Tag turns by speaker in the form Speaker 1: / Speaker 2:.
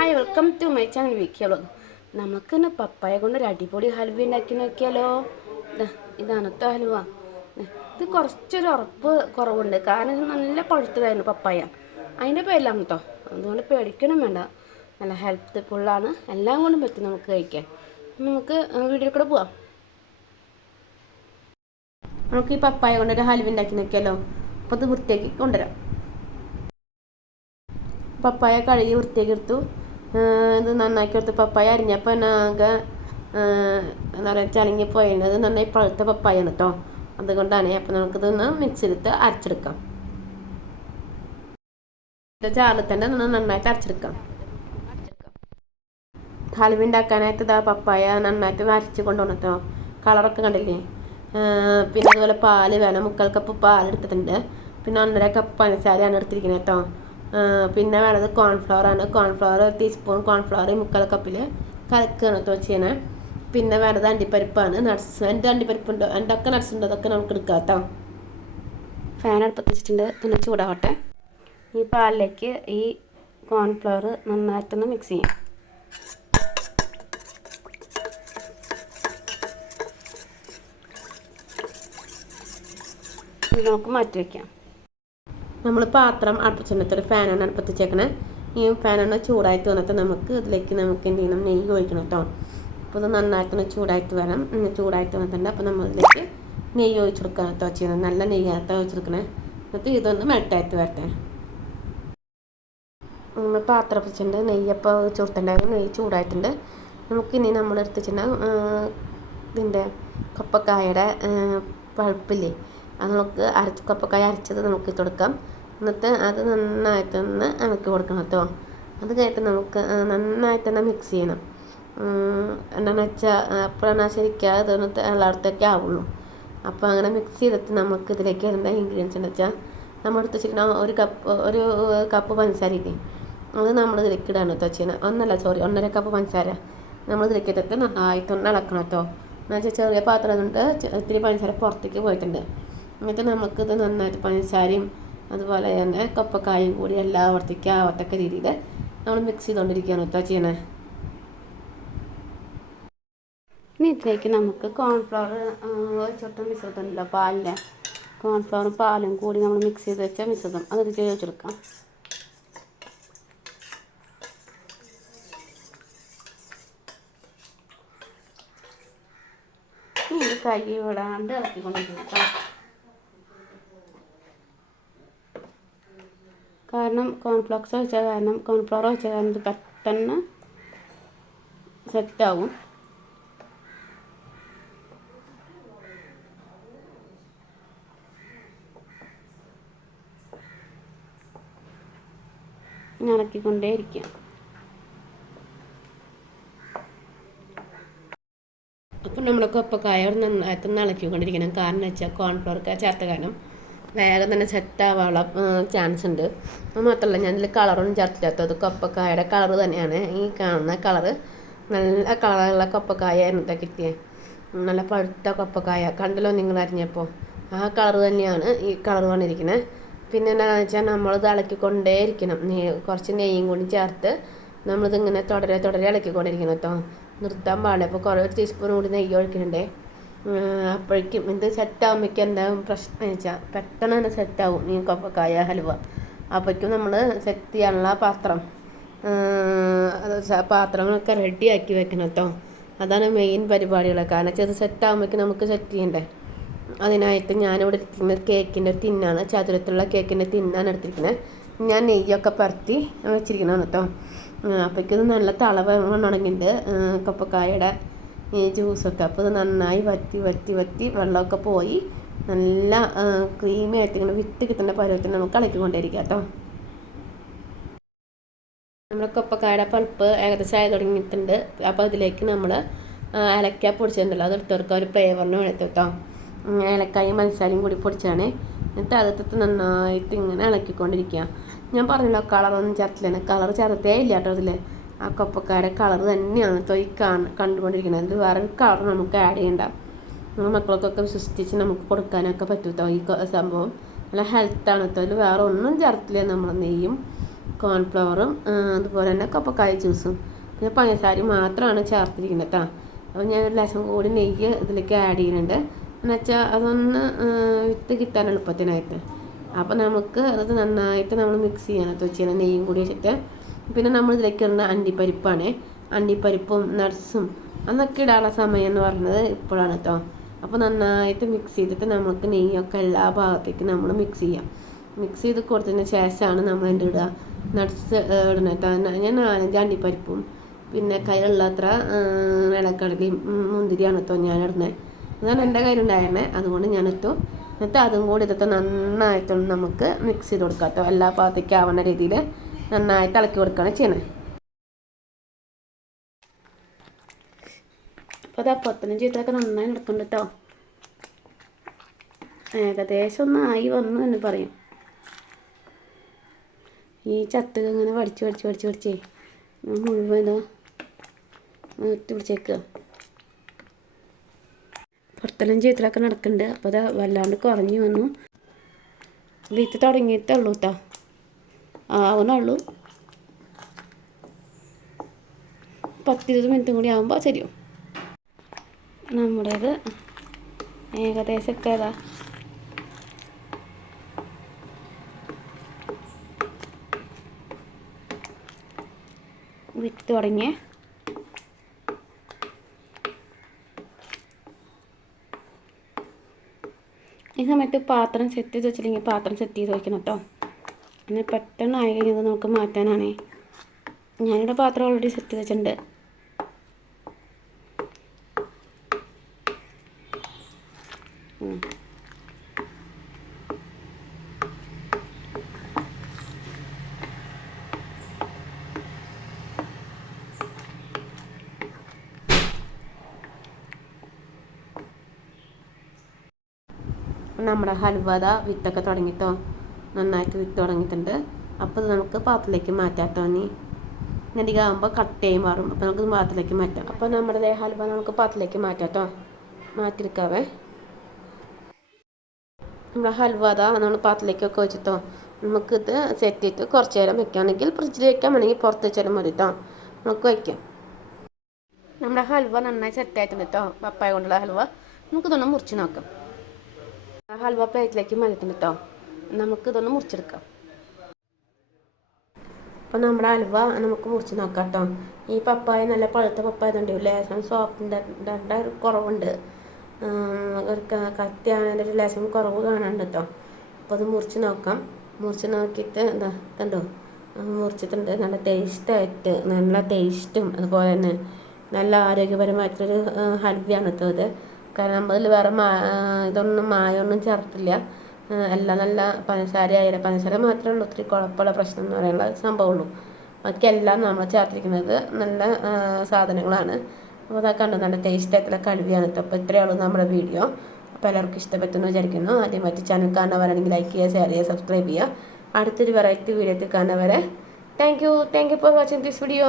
Speaker 1: Hi welcome to my channel വിക്കിയുള്ളൂ നമുക്ക് ഇന്ന് പപ്പായ കൊണ്ട് ഒരു അടിപൊളി ഹൽവ ഉണ്ടാക്കി നോക്കിയാലോ? ഇതാണത്തെ ഹൽവ. ഇത് കുറച്ചൊരു ഉറപ്പ് കുറവുണ്ട്. കാരണം നല്ല പഴുത്തതായിരുന്നു പപ്പായ. അതിന്റെ പേരിലാണ് കേട്ടോ അതുകൊണ്ട് പേടിക്കണം വേണ്ട. നല്ല ഹെൽത്ത് ഫുള്ളാണ് എല്ലാം കൊണ്ടും പറ്റും നമുക്ക് കഴിക്കാൻ. നമുക്ക് വീട്ടിൽ കൂടെ പോവാം. നമുക്ക് ഈ പപ്പായ കൊണ്ടൊരു ഹൽവ ഉണ്ടാക്കി നോക്കിയാലോ? അപ്പോൾ ഇത് വൃത്തിയാക്കി കൊണ്ടുവരാം. പപ്പായ കഴുകി വൃത്തിയാക്കി എടുത്തു. ഇത് നന്നാക്കി കൊടുത്ത് പപ്പായ അരിഞ്ഞപ്പോൾ തന്നെ ആകെ എന്താ പറയുക ചളിങ്ങി അത് നന്നായി പഴുത്ത പപ്പായാണ് കേട്ടോ അതുകൊണ്ടാണ് അപ്പോൾ നമുക്കിതൊന്ന് മിക്സിയിലിട്ട് അരച്ചെടുക്കാം. ചാറിൽ തന്നെ നന്നായിട്ട് അരച്ചെടുക്കാം. ഹൽവ ഉണ്ടാക്കാനായിട്ട് ഇതാ പപ്പായ നന്നായിട്ട് അരച്ച് കൊണ്ടുവന്നു കേട്ടോ കളറൊക്കെ കണ്ടില്ലേ? പിന്നെ അതുപോലെ പാൽ വേണം. മുക്കാൽ കപ്പ് പാൽ എടുത്തിട്ടുണ്ട് പിന്നെ ഒന്നര കപ്പ് പഞ്ചസാരയാണ് എടുത്തിരിക്കുന്നത് കേട്ടോ പിന്നെ വേണത് കോൺഫ്ലവർ ആണ്. കോൺഫ്ലവർ ഒരു ടീസ്പൂൺ കോൺഫ്ലവർ മുക്കാൽ കപ്പിൽ കലക്കുകയാണ് കേട്ടോ ചെയ്യണേ. പിന്നെ വേണത് അണ്ടിപ്പരിപ്പാണ്. നട്ട്സ് എന്റെ അണ്ടിപ്പരിപ്പുണ്ട് എന്റെ ഒക്കെ നട്ട്സ് ഉണ്ട്? അതൊക്കെ നമുക്ക് എടുക്കാം കേട്ടോ ഫാൻ അടുപ്പത്ത് വെച്ചിട്ടുണ്ട്. ഒന്ന് ചൂടാവട്ടെ. ഈ പാലിലേക്ക് ഈ കോൺഫ്ലവർ നന്നായിട്ടൊന്ന് മിക്സ് ചെയ്യാം. നമുക്ക് മാറ്റി വയ്ക്കാം നമ്മൾ പാത്രം അടുപ്പിച്ചിട്ട് ഫാനാണ് അടുപ്പത്ത് വെച്ചേക്കണേ ഈ ഫാനാണ് ചൂടായിട്ട് വന്നിട്ട് നമുക്ക് ഇതിലേക്ക് നമുക്ക് എന്ത് ചെയ്യണം നെയ്യ് ഒഴിക്കണം കേട്ടോ അപ്പോൾ ഇത് നന്നായിട്ടൊന്ന് ചൂടായിട്ട് വരണം. ചൂടായിട്ട് വന്നിട്ടുണ്ട്. അപ്പോൾ നമ്മൾ ഇതിലേക്ക് നെയ്യ് ഒഴിച്ചു കൊടുക്കാൻ കേട്ടോ ചെയ്യുന്നത്. നല്ല നെയ്യാത്ത ഒഴിച്ചെടുക്കണേ എന്നിട്ട് ഇതൊന്ന് മെൽട്ടായിട്ട് വരട്ടെ. നമ്മൾ പാത്രം വെച്ചിട്ടുണ്ട് നെയ്യപ്പോൾ ചൂടുണ്ടായിരുന്നു നെയ്യ് ചൂടായിട്ടുണ്ട്. നമുക്കിനി നമ്മൾ എടുത്തിട്ടുണ്ടാകും ഇതിന്റെ കപ്പക്കായയുടെ പഴുപ്പില്ലേ അത് നമുക്ക് അരച്ച് കപ്പക്കായ അരച്ചത് നമുക്ക് ഇട്ട് കൊടുക്കാം. എന്നിട്ട് അത് നന്നായിട്ടൊന്ന് ഇളക്കി കൊടുക്കണം കേട്ടോ അത് കഴിഞ്ഞിട്ട് നമുക്ക് നന്നായിട്ട് തന്നെ മിക്സ് ചെയ്യണം. എന്താണെന്ന് വെച്ചാൽ അപ്പോഴാണ് ശരിക്കും അതൊന്ന് എല്ലായിടത്തൊക്കെ ആവുള്ളൂ. അപ്പോൾ അങ്ങനെ മിക്സ് ചെയ്തിട്ട് നമുക്ക് ഇതിലേക്ക് വരുന്ന ഇൻഗ്രീഡിയൻസ് എന്ന് വെച്ചാൽ നമ്മൾ എടുത്ത് വെച്ചിട്ടുണ്ടെങ്കിൽ ഒരു കപ്പ് ഒരു കപ്പ് പഞ്ചസാര ഇല്ലേ അത് നമ്മൾ ഇതിലേക്ക് ഇടാണ് കേട്ടോ ചെയ്യുന്നത്. ഒന്നല്ല സോറി ഒന്നര കപ്പ് പഞ്ചസാര നമ്മൾ ഇതിലേക്ക് ഇട്ടിട്ട് നന്നായിട്ടൊന്ന് ഇളക്കണം കേട്ടോ എന്ന് വെച്ചാൽ ചെറിയ പാത്രം കൊണ്ട് ഇത്തിരി പഞ്ചസാര പുറത്തേക്ക് പോയിട്ടുണ്ട്. എന്നിട്ട് നമുക്കിത് നന്നായിട്ട് പഞ്ചസാരയും അതുപോലെ തന്നെ കപ്പക്കായും കൂടി എല്ലാം ആവത്തക്ക രീതിയിൽ നമ്മൾ മിക്സ് ചെയ്തുകൊണ്ടിരിക്കുകയാണ്. കേട്ടോ ചെയ്യണേ. ഇനി ഇതിലേക്ക് നമുക്ക് കോൺഫ്ലവർ ഒഴിച്ചിട്ട് മിശ്രിതം ഉണ്ടല്ലോ പാലിന്റെ കോൺഫ്ലവറും പാലും കൂടി നമ്മൾ മിക്സ് ചെയ്ത് വെച്ച മിശ്രിതം. അത് ഇതിലേക്ക് ഒഴിച്ചെടുക്കാം കൈ വിടാണ്ട് ഇളക്കിക്കൊണ്ടിരിക്കണം കാരണം കോൺഫ്ലോക്സ് വെച്ച കാരണം കോൺഫ്ലവർ വെച്ച കാരണം ഇത് പെട്ടെന്ന് സെറ്റാവും ഇങ്ങനെ ഇളക്കിക്കൊണ്ടേ ഇരിക്കുക അപ്പം നമ്മുടെ കൊപ്പക്കായ നന്നായിട്ട് ഇളക്കിക്കൊണ്ടിരിക്കണം. കാരണം വെച്ചാൽ കോൺഫ്ലവർക്ക് ചേർത്ത കാരണം വേഗം തന്നെ സെറ്റ് ആവാനുള്ള ചാൻസ് ഉണ്ട്. അത് മാത്രമല്ല ഞാൻ ഇതിൽ കളറൊന്നും ചേർത്തില്ലാത്ത അത് കൊപ്പക്കായയുടെ കളർ തന്നെയാണ്. ഈ കാണുന്ന കളറ് നല്ല കളറുള്ള കൊപ്പക്കായ ഇതാ കിട്ടിയേ? നല്ല പഴുത്ത കൊപ്പക്കായ. കണ്ടല്ലോ നിങ്ങൾ അറിഞ്ഞപ്പോൾ ആ കളർ തന്നെയാണ് ഈ കളർ വന്നിരിക്കുന്നത് പിന്നെ എന്താണെന്ന് വെച്ചാൽ നമ്മളിത് ഇളക്കിക്കൊണ്ടേ ഇരിക്കണം. നെയ് കുറച്ച് നെയ്യും കൂടി ചേർത്ത് നമ്മളിതിങ്ങനെ തുടരെ തുടരെ ഇളക്കിക്കൊണ്ടിരിക്കണം കേട്ടോ നിർത്താൻ പാടില്ല. അപ്പോൾ കുറേ ഒരു ടീസ്പൂൺ കൂടി നെയ്യ് ഒഴിക്കണുണ്ടേ അപ്പോഴേക്കും ഇത് സെറ്റാകുമ്പോഴേക്കും എന്താകും പ്രശ്നം വെച്ചാൽ പെട്ടെന്ന് തന്നെ സെറ്റാവും ഈ കൊപ്പക്കായ ഹലുവ. അപ്പോഴേക്കും നമ്മൾ സെറ്റ് ചെയ്യാനുള്ള പാത്രം പാത്രങ്ങളൊക്കെ റെഡിയാക്കി വെക്കണം കേട്ടോ അതാണ് മെയിൻ പരിപാടികൾ കാരണം വെച്ചാൽ അത് സെറ്റാകുമ്പോഴേക്കും നമുക്ക് സെറ്റ് ചെയ്യണ്ടേ? അതിനായിട്ട് ഞാനിവിടെ എടുത്തിരിക്കുന്നത് കേക്കിന്റെ തിന്നാണ് ചതുരത്തിലുള്ള കേക്കിന്റെ തിന്നാണ് എടുത്തിരിക്കുന്നത്. ഞാൻ നെയ്യൊക്കെ പരത്തി വെച്ചിരിക്കണം കേട്ടോ അപ്പോഴേക്കും നല്ല തളവ് ഉണങ്ങിയിട്ടുണ്ട്. കപ്പക്കായയുടെ ഈ ജ്യൂസൊക്കെ അപ്പോൾ ഇത് നന്നായി വറ്റി വറ്റി വറ്റി വെള്ളമൊക്കെ പോയി നല്ല ക്രീമി ആയിട്ട് ഇങ്ങനെ വിട്ട് കിട്ടുന്ന പരുവത്തിന് നമുക്ക് ഇളക്കിക്കൊണ്ടിരിക്കാം കേട്ടോ. നമ്മൾ കൊപ്പക്കായുടെ പൾപ്പ് ഏകദേശം ആയി തുടങ്ങിയിട്ടുണ്ട്. അപ്പോൾ അതിലേക്ക് നമ്മൾ ഏലക്ക പൊടിച്ചിട്ടുണ്ടല്ലോ. അത് എടുത്ത് ഒരു ഫ്ലേവറിന് വേണ്ടി കേട്ടോ. ഏലക്കായും മത്സാലയും കൂടി പൊടിച്ചാണ്. എന്നിട്ട് അതിട്ട് നന്നായിട്ട് ഇങ്ങനെ ഇളക്കിക്കൊണ്ടിരിക്കുക ഞാൻ പറഞ്ഞല്ലോ കളറൊന്നും ചേർത്തില്ല. കളർ ചേർത്തേ ഇല്ല കേട്ടോ അതിൽ ആ കൊപ്പക്കായുടെ കളർ തന്നെയാണ് കേട്ടോ ഈ കാണ കണ്ടുകൊണ്ടിരിക്കുന്നത്. അതിൽ വേറെ കളർ നമുക്ക് ആഡ് ചെയ്യണ്ട. നമ്മൾ മക്കൾക്കൊക്കെ വിശ്വസിച്ച് നമുക്ക് കൊടുക്കാനൊക്കെ പറ്റും ഈ സംഭവം. നല്ല ഹെൽത്താണ് കേട്ടോ അതിൽ വേറെ ഒന്നും ചേർത്തില്ല നമ്മൾ നെയ്യും കോൺഫ്ലവറും അതുപോലെ തന്നെ കപ്പക്കായ ജ്യൂസും പിന്നെ പഞ്ചസാര മാത്രമാണ് ചേർത്തിരിക്കുന്നത് കേട്ടോ അപ്പോൾ ഞാൻ ഒരു ലേശം കൂടി നെയ്യ് ഇതിലേക്ക് ആഡ് ചെയ്യുന്നുണ്ട്. എന്നുവെച്ചാൽ അതൊന്ന് വിത്ത് കിട്ടാൻ എളുപ്പത്തിനായിട്ട്. അപ്പോൾ നമുക്ക് അത് നന്നായിട്ട് നമ്മൾ മിക്സ് ചെയ്യണം വെച്ചാൽ നെയ്യും കൂടി വെച്ചിട്ട് പിന്നെ നമ്മൾ ഇതിലേക്ക് ഇടുന്ന അണ്ടിപ്പരിപ്പാണ്. അണ്ടിപ്പരിപ്പും നട്ട്സും അന്നൊക്കെ ഇടാനുള്ള സമയം എന്ന് പറയുന്നത് ഇപ്പോഴാണ് കേട്ടോ അപ്പോൾ നന്നായിട്ട് മിക്സ് ചെയ്തിട്ട് നമുക്ക് നെയ്യൊക്കെ എല്ലാ ഭാഗത്തേക്കും നമ്മൾ മിക്സ് ചെയ്യാം. മിക്സ് ചെയ്ത് കൊടുത്തതിന് ശേഷമാണ് നമ്മൾ എന്റെ ഇടുക? നട്ട്സ് ഇടുന്നത് ഞാൻ നാലഞ്ച് അണ്ടിപ്പരിപ്പും പിന്നെ കയ്യിലുള്ളത്ര ഇലക്കടലയും മുന്തിരിയാണ് കേട്ടോ ഞാൻ ഇടുന്നത് അതാണ് എന്റെ കയ്യിലുണ്ടായിരുന്നത് അതുകൊണ്ട് ഞാൻ എത്തും എന്നിട്ട് അതും കൂടി ഇതൊക്കെ നന്നായിട്ടൊന്ന് നമുക്ക് മിക്സ് ചെയ്ത് കൊടുക്കാം കേട്ടോ എല്ലാ ഭാഗത്തേക്കും രീതിയിൽ നന്നായിട്ട് ഇളക്കി കൊടുക്കുകയാണ് ചെയ്യുന്നത് അപ്പോൾ അത് പത്തനഞ്ച് ചീത്തൊക്കെ നന്നായി നടക്കുന്നുണ്ട് കേട്ടോ ഏകദേശം ഒന്നായി വന്നു എന്ന് പറയും. ഈ ചത്ത് ഇങ്ങനെ വടിച്ച് വടിച്ച് വടിച്ച് വടിച്ചേ മുഴുവൻ പിടിച്ചേക്കുക. പുറത്തെല്ലാം ചീത്തലൊക്കെ നടക്കുന്നുണ്ട്. അപ്പോൾ അത് വല്ലാണ്ട് കുറഞ്ഞു വന്നു. വീത്ത് തുടങ്ങിയിട്ടേ ഉള്ളൂ കേട്ടോ ആവണുള്ളൂ പത്തിരുപത് മിനിറ്റും കൂടി ആകുമ്പോൾ ശരിയും നമ്മുടേത് ഏകദേശം ഒക്കെ ഏതാ? വിട്ട് തുടങ്ങിയ. ഈ സമയത്ത് പാത്രം സെറ്റ് ചെയ്ത് വെച്ചില്ലെങ്കിൽ പാത്രം സെറ്റ് ചെയ്ത് വയ്ക്കണം കേട്ടോ പിന്നെ പെട്ടെന്ന് ആയി കഴിഞ്ഞത് നമുക്ക് മാറ്റാനാണ്. ഞാനിവിടെ പാത്രം ഓൾറെഡി സെറ്റ് വെച്ചിട്ടുണ്ട് നമ്മുടെ ഹൽവദ വിത്തൊക്കെ തുടങ്ങിട്ടോ. നന്നായിട്ട് വിത്ത് തുടങ്ങിയിട്ടുണ്ട്. അപ്പോൾ ഇത് നമുക്ക് പാത്രത്തിലേക്ക് മാറ്റാം തോന്നി അധികം ആകുമ്പോൾ കട്ടയായി മാറും അപ്പോൾ നമുക്ക് പാത്രത്തിലേക്ക് മാറ്റാം. അപ്പോൾ നമ്മുടെ ഹൽവ നമുക്ക് പാത്രത്തിലേക്ക് മാറ്റാം കേട്ടോ. മാറ്റിയെടുക്കാവേ. നമ്മുടെ ഹൽവദ നമ്മൾ പാത്രത്തിലേക്കൊക്കെ വെച്ചിട്ടോ. നമുക്കിത് സെറ്റ് ചെയ്തിട്ട് കുറച്ച് നേരം വെക്കുകയാണെങ്കിൽ ഫ്രിഡ്ജിൽ വെക്കാൻ വേണമെങ്കിൽ പുറത്ത് വെച്ചാലും മതി കേട്ടോ. നമുക്ക് വയ്ക്കാം നമ്മുടെ ഹൽവ നന്നായി സെറ്റ് ആയിട്ടുണ്ട് കേട്ടോ. പപ്പായ കൊണ്ടുള്ള ഹൽവ. നമുക്കിതൊന്ന് മുറിച്ച് നോക്കാം. ഹൽവ പ്ലേറ്റിലേക്ക് മാറ്റിയിട്ടുണ്ട് കേട്ടോ. നമുക്കിതൊന്ന് മുറിച്ചെടുക്കാം. അപ്പോൾ നമ്മുടെ അലുവ നമുക്ക് മുറിച്ച് നോക്കാം കേട്ടോ. ഈ പപ്പായ നല്ല പഴുത്ത പപ്പായ ഉണ്ട് ലേശം സോഫ്റ്റിന്റെ കുറവുണ്ട്. ഒരു കത്തിയാണെങ്കിൽ ഒരു ലേശം കുറവ് കാണാണ്ട് കേട്ടോ. അപ്പോൾ അത് മുറിച്ച് നോക്കാം. മുറിച്ച് നോക്കിയിട്ട് എന്താ കണ്ടോ? മുറിച്ചിട്ടുണ്ട്. നല്ല ടേസ്റ്റായിട്ട് നല്ല ടേസ്റ്റും അതുപോലെ തന്നെ നല്ല ആരോഗ്യപരമായിട്ടൊരു ഹൽവിയാണ് കേട്ടോ ഇത് കാരണം നമ്മളിൽ വേറെ മാ ഇതൊന്നും മായൊന്നും ചേർത്തില്ല. എല്ലാം നല്ല പഞ്ചസാര ആയാലും പഞ്ചസാര മാത്രമേ ഉള്ളൂ. ഒത്തിരി കുഴപ്പമുള്ള പ്രശ്നം എന്ന് പറയാനുള്ള സംഭവമുള്ളൂ ബാക്കിയെല്ലാം നമ്മൾ ചേർത്തിരിക്കുന്നത് നല്ല സാധനങ്ങളാണ്. അപ്പോൾ അതൊക്കെ കണ്ടു നല്ല ടേസ്റ്റ് ആയിട്ടുള്ള കഴിവിയാണ് അപ്പോൾ ഇത്രയേ ഉള്ളൂ നമ്മുടെ വീഡിയോ. അപ്പോൾ എല്ലാവർക്കും ഇഷ്ടപ്പെട്ടെന്ന് വിചാരിക്കുന്നു. ആദ്യം മറ്റു ചാനൽ കാണുന്നവരാണെങ്കിൽ ലൈക്ക് ചെയ്യുക ഷെയർ ചെയ്യുക സബ്സ്ക്രൈബ് ചെയ്യുക. അടുത്തൊരു വെറൈറ്റി വീഡിയോ കാണുന്നവരെ thank you thank you for watching this video